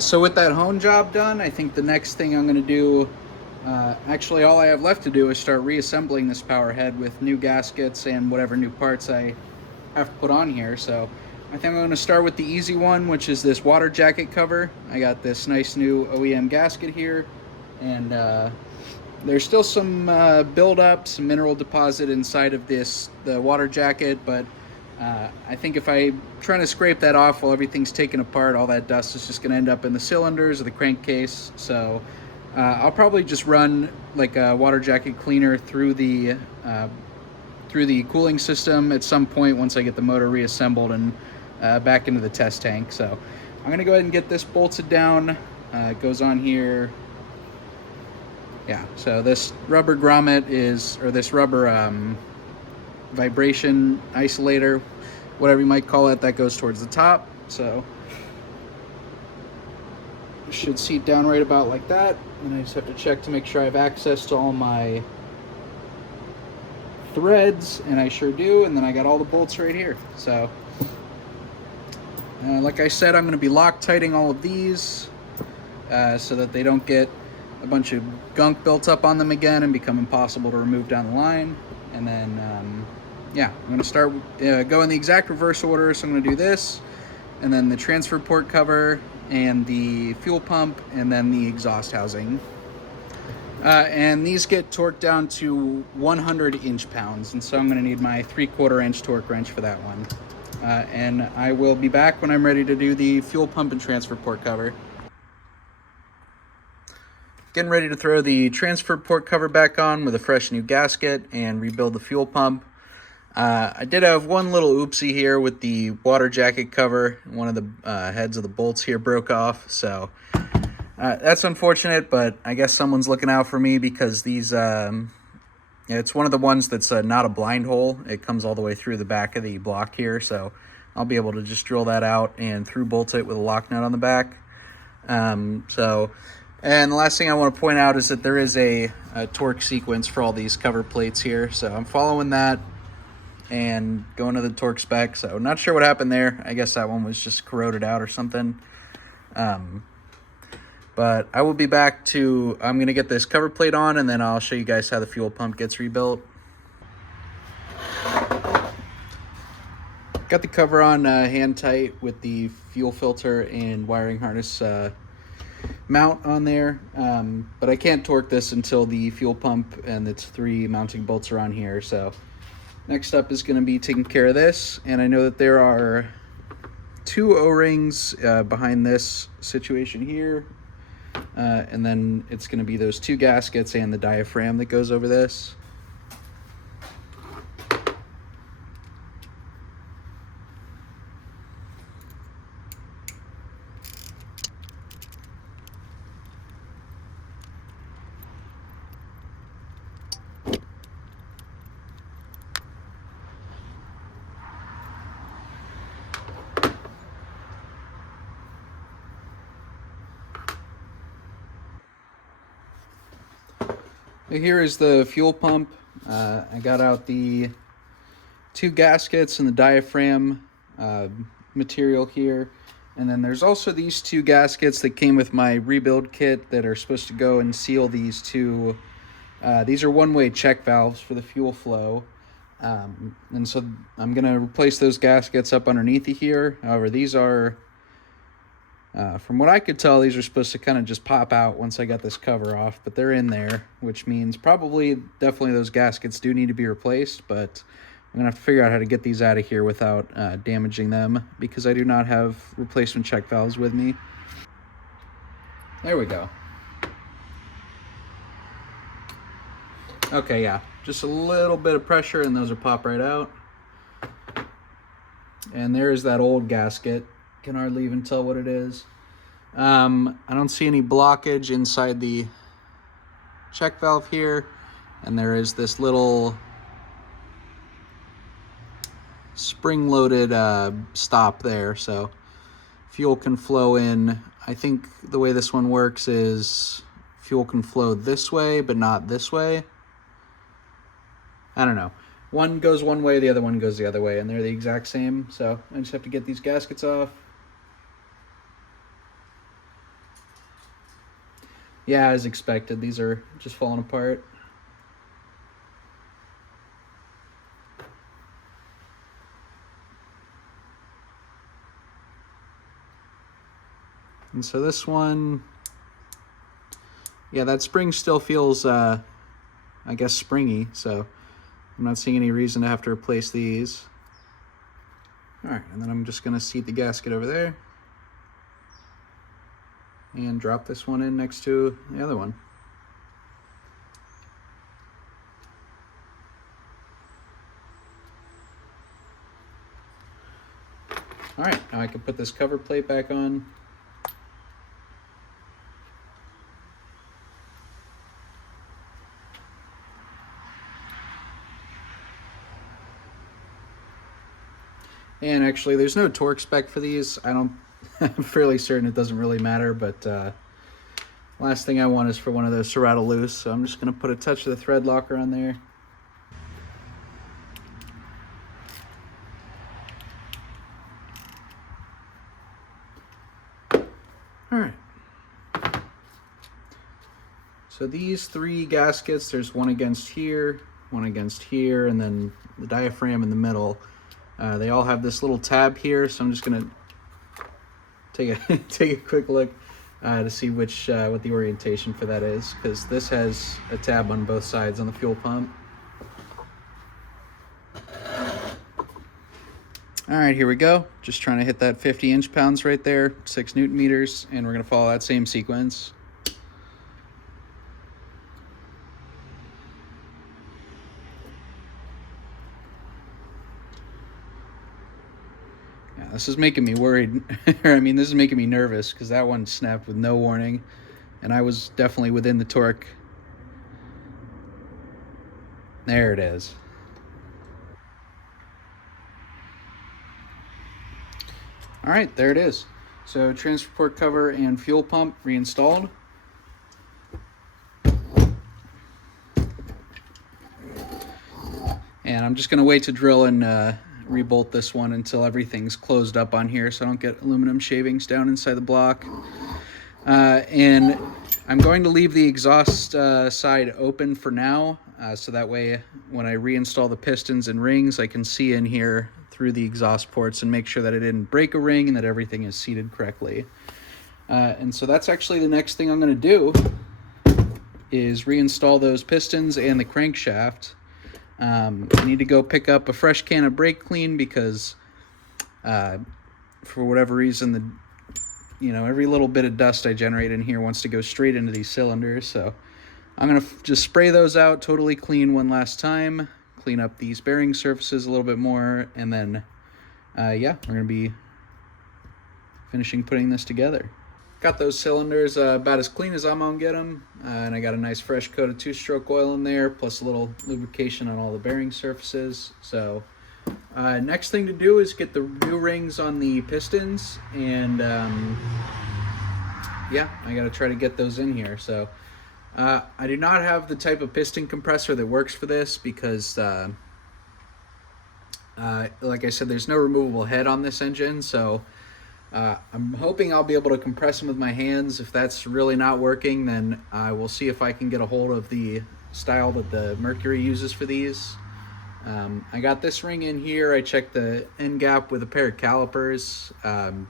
So with that hone job done, I think the next thing I'm going to do, actually all I have left to do is start reassembling this power head with new gaskets and whatever new parts I have to put on here. So I think I'm going to start with the easy one, which is this water jacket cover. I got this nice new OEM gasket here, and there's still some buildup, some mineral deposit inside of the water jacket, but I think if I try to scrape that off while everything's taken apart, all that dust is just going to end up in the cylinders or the crankcase. So I'll probably just run like a water jacket cleaner through the cooling system at some point once I get the motor reassembled and back into the test tank. So I'm going to go ahead and get this bolted down. It goes on here. Yeah, so this rubber grommet is, or this rubber vibration isolator, whatever you might call it, that goes towards the top. So it should seat down right about like that. And I just have to check to make sure I have access to all my threads, and I sure do. And then I got all the bolts right here. So like I said, I'm going to be Loctiting all of these so that they don't get a bunch of gunk built up on them again and become impossible to remove down the line. And then yeah, I'm going to start go in the exact reverse order. So I'm going to do this, and then the transfer port cover, and the fuel pump, and then the exhaust housing. And these get torqued down to 100 inch-pounds, and so I'm going to need my 3/4 inch torque wrench for that one. And I will be back when I'm ready to do the fuel pump and transfer port cover. Getting ready to throw the transfer port cover back on with a fresh new gasket and rebuild the fuel pump. I did have one little oopsie here with the water jacket cover. One of the heads of the bolts here broke off, so that's unfortunate, but I guess someone's looking out for me because these, it's one of the ones that's not a blind hole. It comes all the way through the back of the block here, so I'll be able to just drill that out and through bolt it with a lock nut on the back. And the last thing I want to point out is that there is a torque sequence for all these cover plates here. So I'm following that and going to the torque spec. So not sure what happened there. I guess that one was just corroded out or something. But I will be back to, I'm going to get this cover plate on, and then I'll show you guys how the fuel pump gets rebuilt. Got the cover on hand tight with the fuel filter and wiring harness mount on there, but I can't torque this until the fuel pump and its 3 mounting bolts are on here. So next up is going to be taking care of this, and I know that there are 2 O-rings behind this situation here, and then it's going to be those 2 gaskets and the diaphragm that goes over this. Here is the fuel pump. I got out the 2 gaskets and the diaphragm material here. And then there's also these 2 gaskets that came with my rebuild kit that are supposed to go and seal these 2. These are one-way check valves for the fuel flow. And so I'm going to replace those gaskets up underneath here. However, these are, from what I could tell, these are supposed to kind of just pop out once I got this cover off, but they're in there, which means definitely those gaskets do need to be replaced, but I'm going to have to figure out how to get these out of here without damaging them, because I do not have replacement check valves with me. There we go. Okay, yeah, just a little bit of pressure and those will pop right out. And there's that old gasket. Can hardly even tell what it is. I don't see any blockage inside the check valve here, and there is this little spring-loaded stop there, so fuel can flow in. I think the way this one works is fuel can flow this way, but not this way. I don't know. One goes one way, the other one goes the other way, and they're the exact same. So I just have to get these gaskets off. Yeah, as expected, these are just falling apart. And so this one, yeah, that spring still feels, I guess, springy, so I'm not seeing any reason to have to replace these. All right, and then I'm just gonna seat the gasket over there and drop this one in next to the other one. All right, now I can put this cover plate back on. And actually, there's no torque spec for these. I'm fairly certain it doesn't really matter, but last thing I want is for one of those to rattle loose. So I'm just gonna put a touch of the thread locker on there. All right. So these 3 gaskets, there's one against here, one against here, and then the diaphragm in the middle. They all have this little tab here, so I'm just gonna take a take a quick look to see which what the orientation for that is, because this has a tab on both sides on the fuel pump. All right, here we go. Just trying to hit that 50 inch-pounds right there, 6 Newton meters, and we're gonna follow that same sequence. Yeah, this is making me worried. I mean, this is making me nervous because that one snapped with no warning, and I was definitely within the torque. There it is. All right, there it is. So transfer port cover and fuel pump reinstalled. And I'm just gonna wait to drill and rebolt this one until everything's closed up on here so I don't get aluminum shavings down inside the block. And I'm going to leave the exhaust side open for now, so that way when I reinstall the pistons and rings, I can see in here through the exhaust ports and make sure that I didn't break a ring and that everything is seated correctly. And so that's actually the next thing I'm going to do, is reinstall those pistons and the crankshaft. I need to go pick up a fresh can of brake clean because for whatever reason, every little bit of dust I generate in here wants to go straight into these cylinders. So I'm going to just spray those out totally clean one last time, clean up these bearing surfaces a little bit more, and then yeah, we're going to be finishing putting this together. Got those cylinders about as clean as I'm gonna get them, and I got a nice fresh coat of 2-stroke oil in there, plus a little lubrication on all the bearing surfaces. So next thing to do is get the new rings on the pistons, and yeah, I gotta try to get those in here. So I do not have the type of piston compressor that works for this because like I said, there's no removable head on this engine, so I'm hoping I'll be able to compress them with my hands. If that's really not working, then I will see if I can get a hold of the style that the Mercury uses for these. I got this ring in here. I checked the end gap with a pair of calipers. Not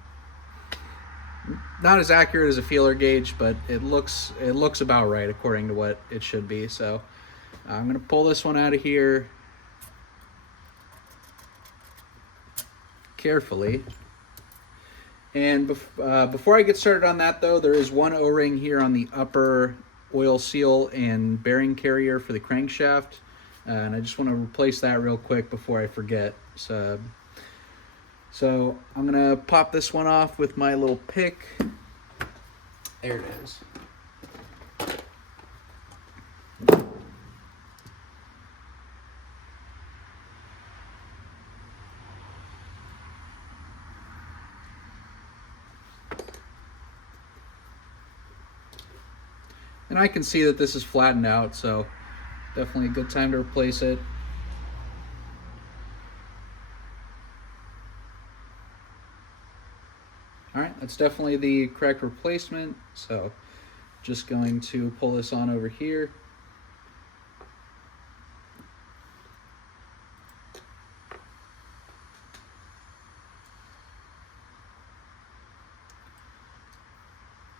as accurate as a feeler gauge, but it looks about right according to what it should be. So I'm gonna pull this one out of here carefully. And before I get started on that, though, there is one O-ring here on the upper oil seal and bearing carrier for the crankshaft, and I just want to replace that real quick before I forget. So I'm gonna pop this one off with my little pick. There it is. And I can see that this is flattened out, so definitely a good time to replace it. All right, that's definitely the correct replacement. So Just going to pull this on over here.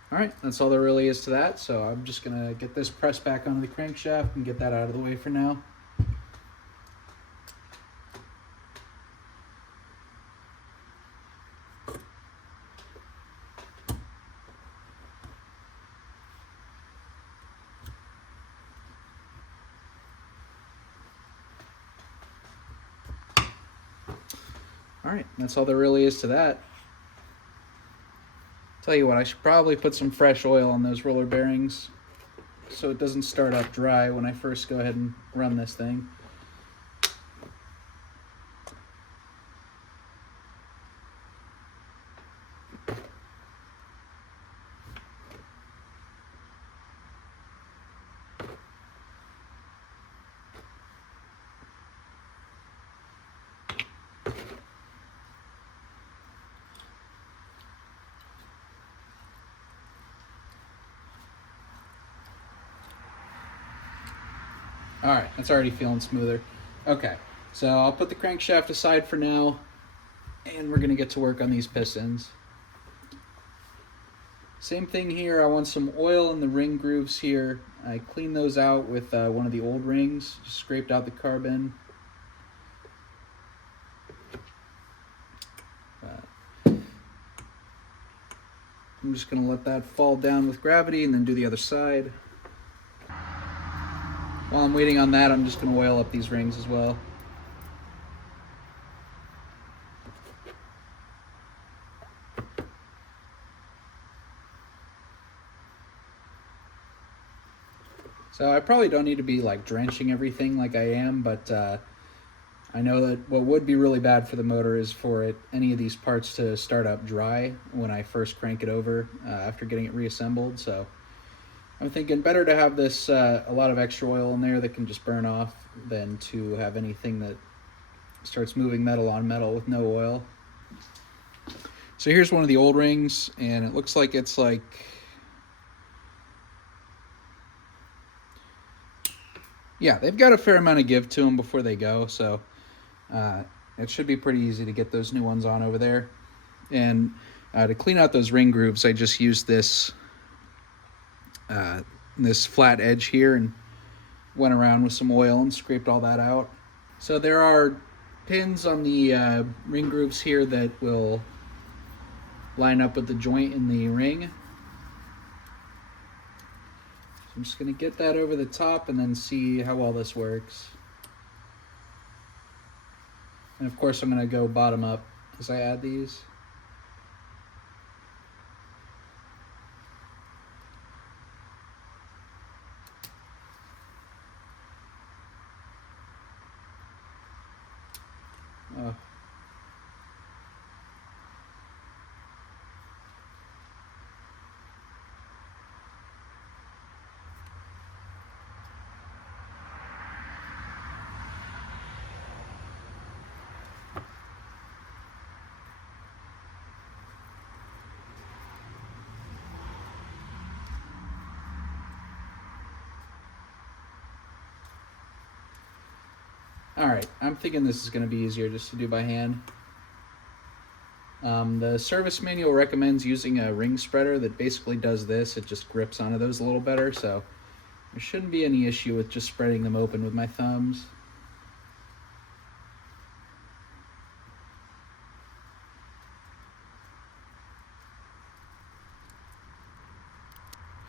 All right, that's all there really is to that. So I'm just gonna get this pressed back onto the crankshaft and get that out of the way for now. All right, that's all there really is to that. Tell you what, I should probably put some fresh oil on those roller bearings so it doesn't start up dry when I first go ahead and run this thing. All right, that's already feeling smoother. Okay, so I'll put the crankshaft aside for now, and we're gonna get to work on these pistons. Same thing here, I want some oil in the ring grooves here. I cleaned those out with one of the old rings, just scraped out the carbon. I'm just gonna let that fall down with gravity and then do the other side. While I'm waiting on that, I'm just gonna oil up these rings as well. So I probably don't need to be like drenching everything like I am, but I know that what would be really bad for the motor is for any of these parts to start up dry when I first crank it over after getting it reassembled. So I'm thinking better to have this a lot of extra oil in there that can just burn off than to have anything that starts moving metal on metal with no oil. So here's one of the old rings, and it looks like it's like, yeah, they've got a fair amount of give to them before they go, so it should be pretty easy to get those new ones on over there. And to clean out those ring grooves, I just used this this flat edge here and went around with some oil and scraped all that out. So there are pins on the ring grooves here that will line up with the joint in the ring. I'm just going to get that over the top and then see how well this works. And of course I'm going to go bottom up as I add these. Alright, I'm thinking this is going to be easier just to do by hand. The service manual recommends using a ring spreader that basically does this. It just grips onto those a little better, so there shouldn't be any issue with just spreading them open with my thumbs.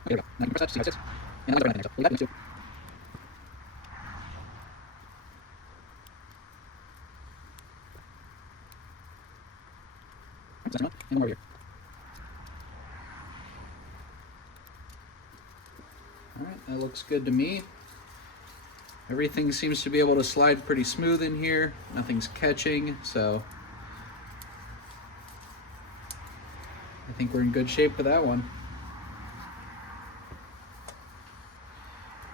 There we go. Now you can press that, see how it sits. And I'll go right in there. And over here. Alright, that looks good to me. Everything seems to be able to slide pretty smooth in here. Nothing's catching, so I think we're in good shape for that one.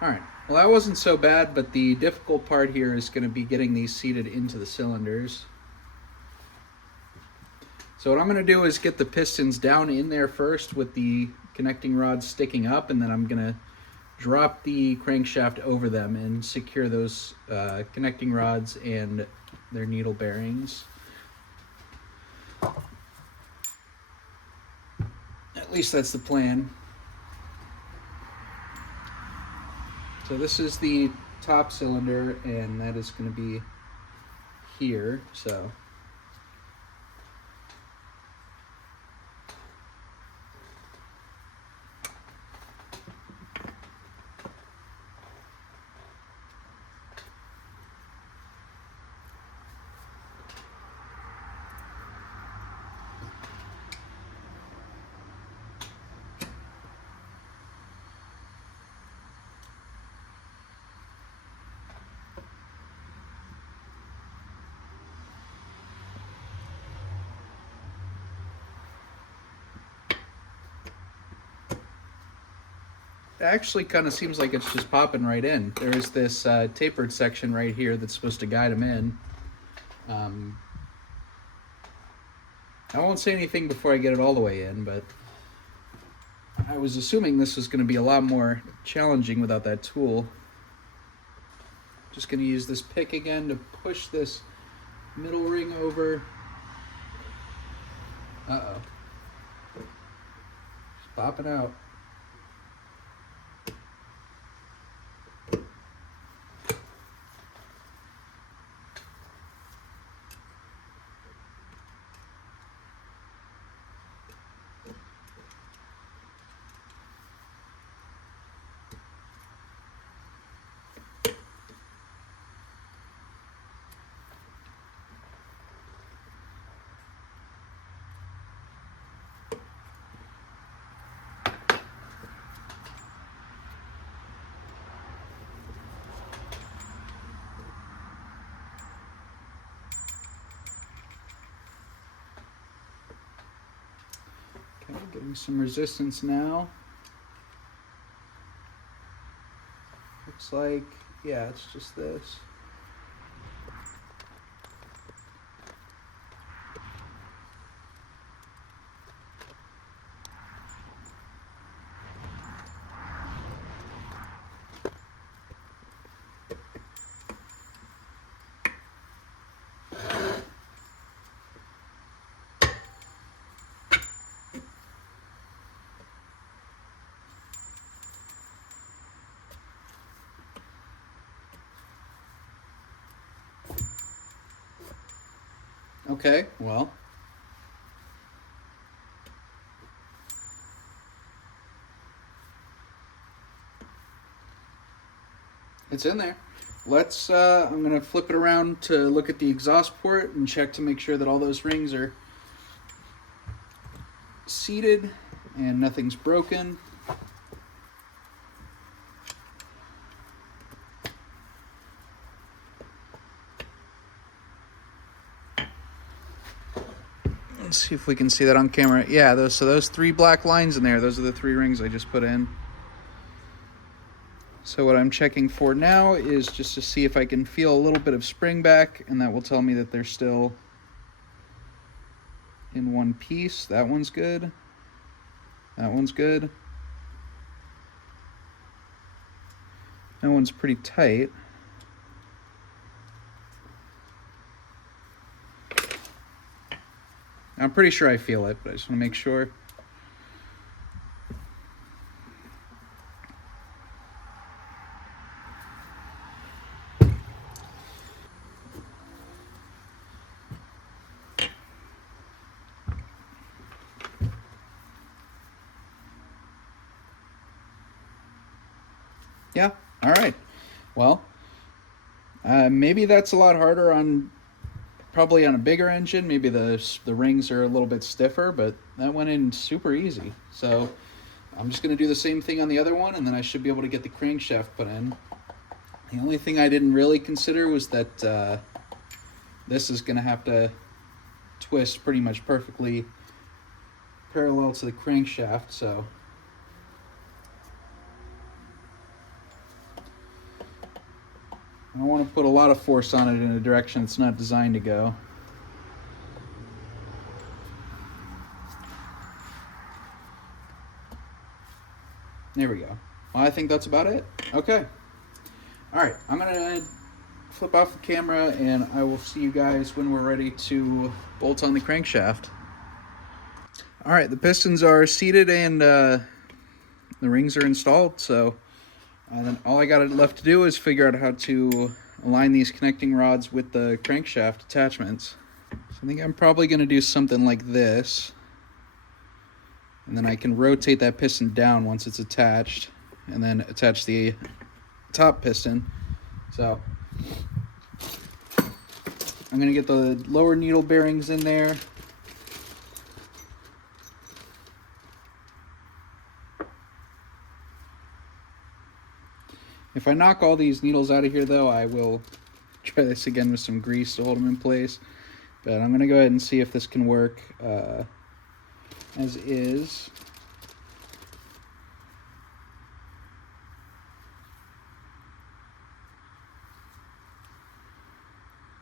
Alright, well that wasn't so bad, but the difficult part here is going to be getting these seated into the cylinders. So what I'm going to do is get the pistons down in there first with the connecting rods sticking up, and then I'm gonna drop the crankshaft over them and secure those connecting rods and their needle bearings. At least that's the plan. So this is the top cylinder, and that is going to be here. So it actually kind of seems like it's just popping right in. There's this tapered section right here that's supposed to guide them in. I won't say anything before I get it all the way in, but I was assuming this was going to be a lot more challenging without that tool. Just going to use this pick again to push this middle ring over. Uh-oh. It's popping out. Okay, getting some resistance now. Looks like, yeah, it's just this. Okay, well, it's in there. Let's, I'm going to flip it around to look at the exhaust port and check to make sure that all those rings are seated and nothing's broken. Let's see if we can see that on camera. Yeah, those three black lines in there, those are the three rings I just put in. So what I'm checking for now is just to see if I can feel a little bit of spring back, and that will tell me that they're still in one piece. That one's good. That one's good. That one's pretty tight. I'm pretty sure I feel it, but I just want to make sure. Yeah, all right. Well, maybe that's a lot harder on, probably on a bigger engine. Maybe the rings are a little bit stiffer, but that went in super easy. So I'm just going to do the same thing on the other one, and then I should be able to get the crankshaft put in. The only thing I didn't really consider was that this is going to have to twist pretty much perfectly parallel to the crankshaft, so I don't want to put a lot of force on it in a direction it's not designed to go. There we go. Well, I think that's about it. Okay. All right, I'm gonna flip off the camera and I will see you guys when we're ready to bolt on the crankshaft. All right, the pistons are seated and the rings are installed, so then all I got left to do is figure out how to align these connecting rods with the crankshaft attachments. So I think I'm probably gonna do something like this, and then I can rotate that piston down once it's attached and then attach the top piston. So I'm gonna get the lower needle bearings in there. If I knock all these needles out of here though, I will try this again with some grease to hold them in place. But I'm gonna go ahead and see if this can work as is.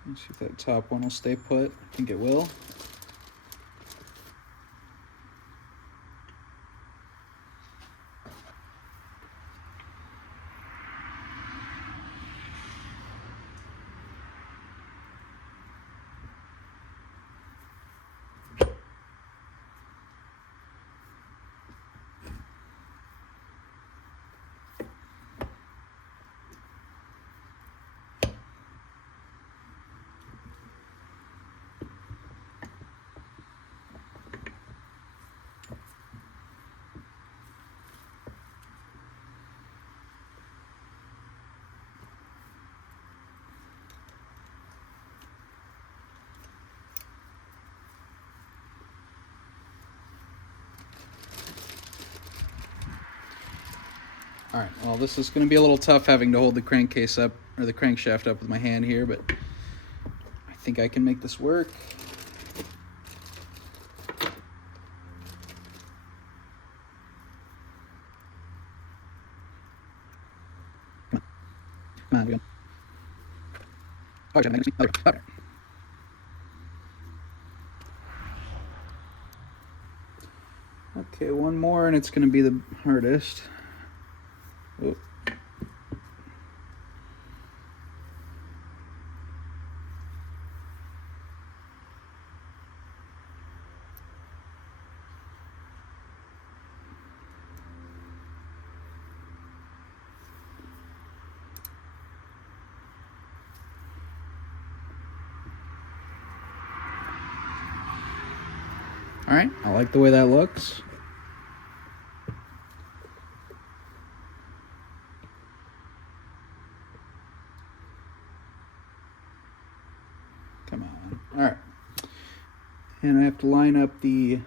Let's see if that top one will stay put. I think it will. All right, well, this is going to be a little tough having to hold the crankcase up, or the crankshaft up with my hand here, but I think I can make this work. Come on, we go. Okay. Okay, one more, and it's going to be the hardest. Oh. All right, I like the way that looks. Come on. All right. And I have to line up the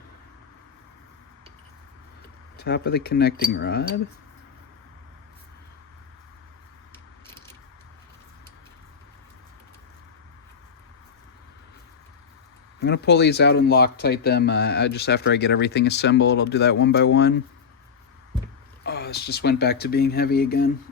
top of the connecting rod. I'm going to pull these out and Loctite them just after I get everything assembled. I'll do that one by one. Oh, this just went back to being heavy again.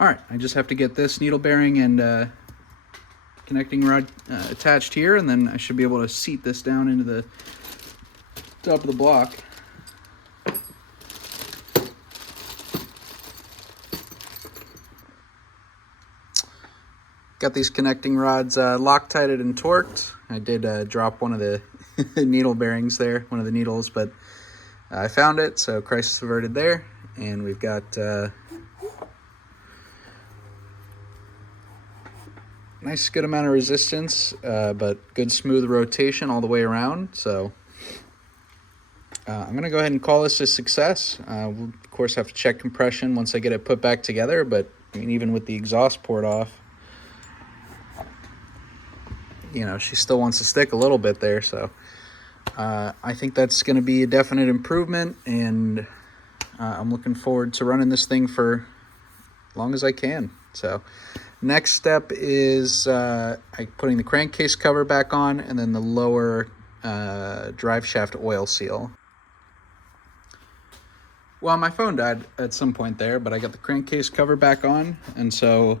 All right, I just have to get this needle bearing and connecting rod attached here, and then I should be able to seat this down into the top of the block. Got these connecting rods Loctited and torqued. I did drop one of the needle bearings there, one of the needles, but I found it, so crisis averted there. And we've got nice good amount of resistance, but good smooth rotation all the way around. So I'm going to go ahead and call this a success. We'll of course have to check compression once I get it put back together, but I mean, even with the exhaust port off, you know, she still wants to stick a little bit there. So I think that's going to be a definite improvement, and I'm looking forward to running this thing for as long as I can. So next step is putting the crankcase cover back on, and then the lower drive shaft oil seal. Well, my phone died at some point there, but I got the crankcase cover back on, and so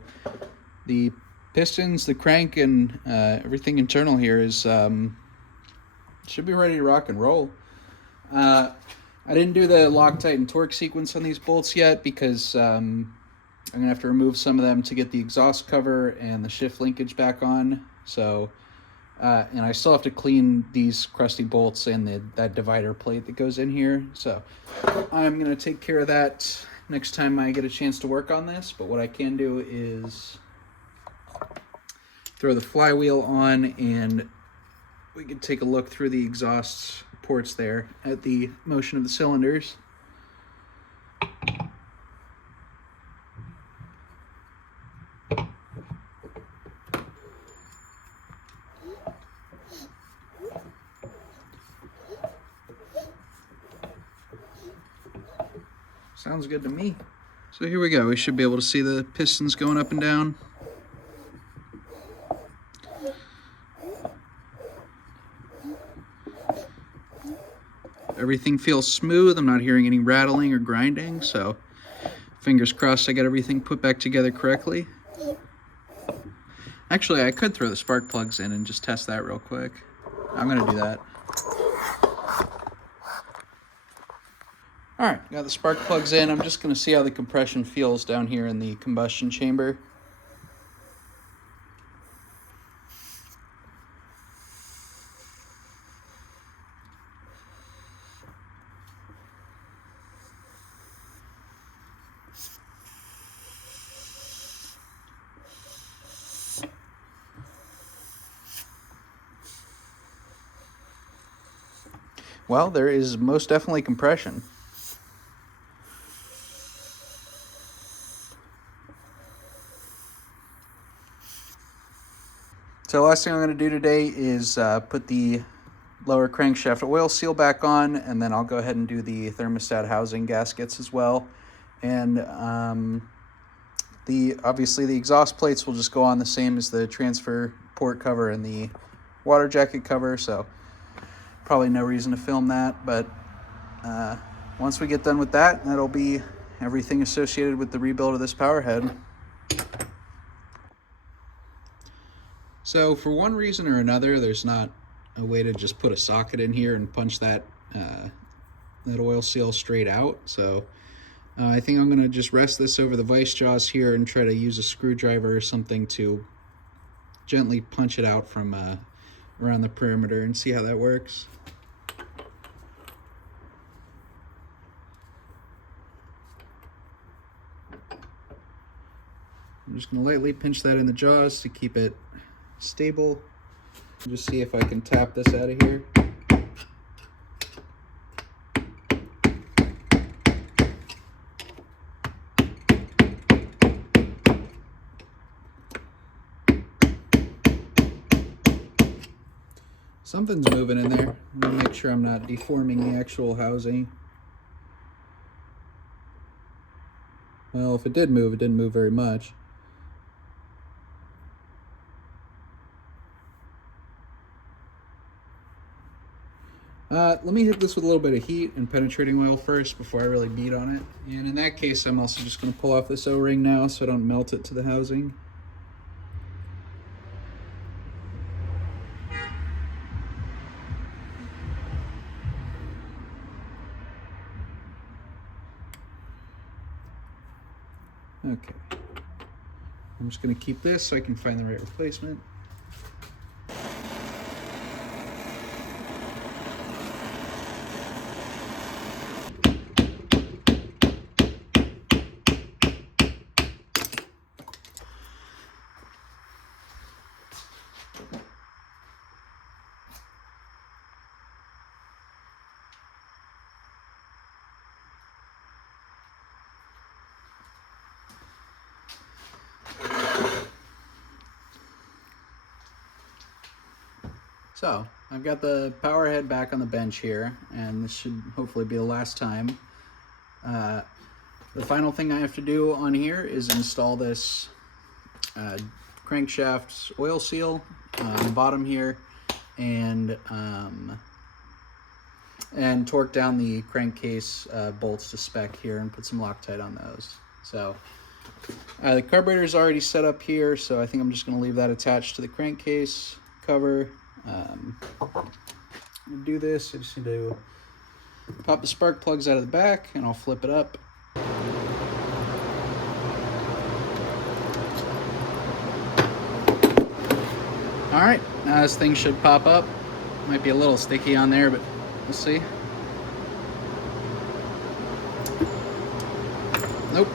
the pistons, the crank, and everything internal here is should be ready to rock and roll. I didn't do the Loctite and torque sequence on these bolts yet because I'm gonna have to remove some of them to get the exhaust cover and the shift linkage back on. So, and I still have to clean these crusty bolts and that divider plate that goes in here. So I'm gonna take care of that next time I get a chance to work on this. But what I can do is throw the flywheel on, and we can take a look through the exhaust ports there at the motion of the cylinders. Sounds good to me. So here we go. We should be able to see the pistons going up and down. Everything feels smooth. I'm not hearing any rattling or grinding, so fingers crossed I got everything put back together correctly. Actually, I could throw the spark plugs in and just test that real quick. I'm gonna do that. All right, got the spark plugs in. I'm just gonna see how the compression feels down here in the combustion chamber. Well, there is most definitely compression. So the last thing I'm going to do today is put the lower crankshaft oil seal back on, and then I'll go ahead and do the thermostat housing gaskets as well. And obviously the exhaust plates will just go on the same as the transfer port cover and the water jacket cover, so probably no reason to film that. But once we get done with that, that'll be everything associated with the rebuild of this Powerhead. So for one reason or another, there's not a way to just put a socket in here and punch that oil seal straight out. So I think I'm going to just rest this over the vice jaws here and try to use a screwdriver or something to gently punch it out from around the perimeter and see how that works. I'm just going to lightly pinch that in the jaws to keep it stable. Just see if I can tap this out of here. Something's moving in there. I'm gonna make sure I'm not deforming the actual housing. Well, if it did move, it didn't move very much. Let me hit this with a little bit of heat and penetrating oil first before I really beat on it. And in that case, I'm also just going to pull off this O-ring now so I don't melt it to the housing. Okay. I'm just going to keep this so I can find the right replacement. So, I've got the Powerhead back on the bench here, and this should hopefully be the last time. The final thing I have to do on here is install this crankshaft oil seal on the bottom here, and and torque down the crankcase bolts to spec here and put some Loctite on those. So the carburetor is already set up here, so I think I'm just going to leave that attached to the crankcase cover. To do this, I just need to pop the spark plugs out of the back, and I'll flip it up. All right, now this thing should pop up. Might be a little sticky on there, but we'll see. Nope.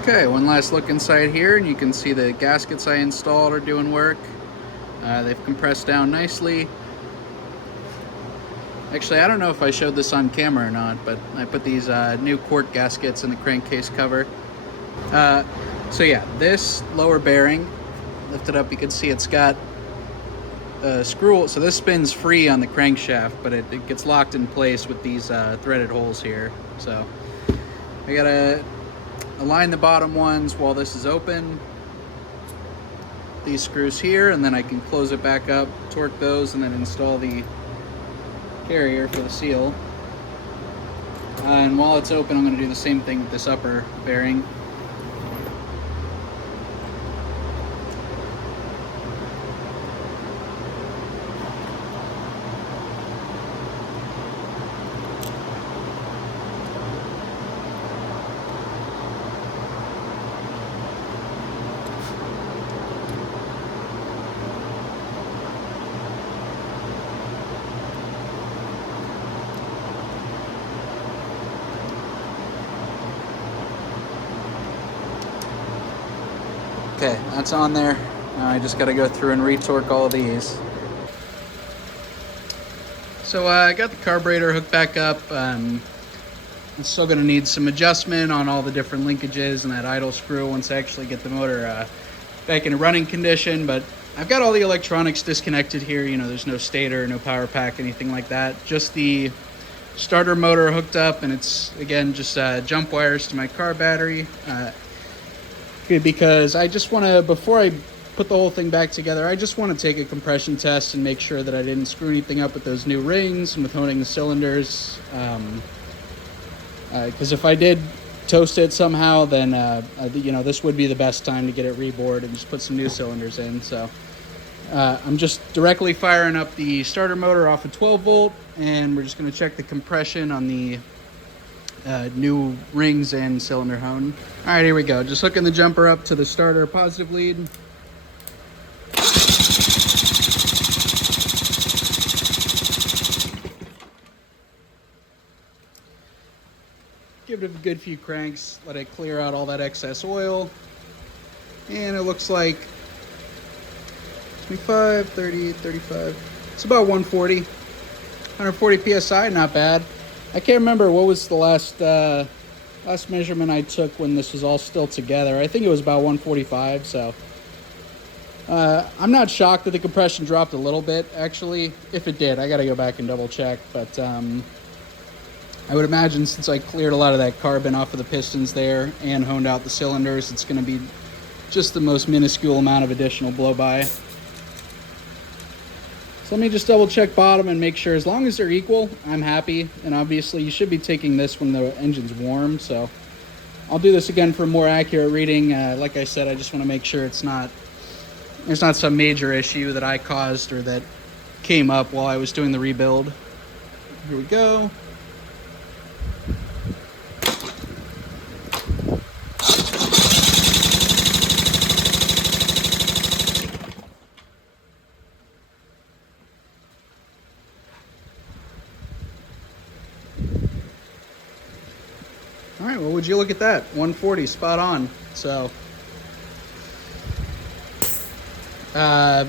Okay, one last look inside here, and you can see the gaskets I installed are doing work. They've compressed down nicely. Actually, I don't know if I showed this on camera or not, but I put these new quart gaskets in the crankcase cover. So yeah, this lower bearing, lift it up, you can see it's got a screw. So this spins free on the crankshaft, but it gets locked in place with these threaded holes here. So I gotta align the bottom ones while this is open. These screws here, and then I can close it back up, torque those, and then install the carrier for the seal. And while it's open, I'm going to do the same thing with this upper bearing. Okay, that's on there. Now I just got to go through and retorque all of these. So I got the carburetor hooked back up. I'm still going to need some adjustment on all the different linkages and that idle screw once I actually get the motor back in a running condition. But I've got all the electronics disconnected here. You know, there's no stator, no power pack, anything like that. Just the starter motor hooked up, and it's, again, just jump wires to my car battery. Because I just want to, before I put the whole thing back together, I just want to take a compression test and make sure that I didn't screw anything up with those new rings and with honing the cylinders. Because if I did toast it somehow, then you know, this would be the best time to get it rebored and just put some new cylinders in. So I'm just directly firing up the starter motor off a 12 volt, and we're just going to check the compression on the new rings and cylinder hone. All right, here we go. Just hooking the jumper up to the starter positive lead. Give it a good few cranks, let it clear out all that excess oil. And it looks like 25, 30, 35. It's about 140. 140 PSI, not bad. I can't remember what was the last measurement I took when this was all still together. I think it was about 145, so I'm not shocked that the compression dropped a little bit, actually. If it did, I gotta go back and double check, but I would imagine since I cleared a lot of that carbon off of the pistons there and honed out the cylinders, it's gonna be just the most minuscule amount of additional blow-by. So let me just double check bottom and make sure, as long as they're equal, I'm happy. And obviously you should be taking this when the engine's warm, so I'll do this again for a more accurate reading. Like I said, I just want to make sure there's not some major issue that I caused or that came up while I was doing the rebuild. Here we go. All right, well, would you look at that? 140, spot on. So, yeah,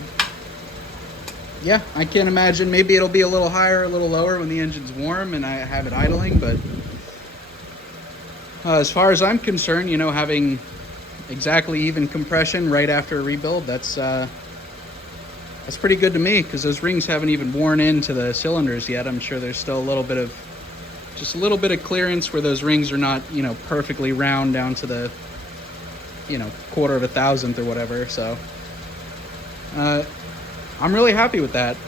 I can't imagine. Maybe it'll be a little higher, a little lower when the engine's warm and I have it idling. But as far as I'm concerned, you know, having exactly even compression right after a rebuild, that's pretty good to me, because those rings haven't even worn into the cylinders yet. I'm sure there's still a little bit of clearance where those rings are not, you know, perfectly round down to the, you know, quarter of a thousandth or whatever. So I'm really happy with that.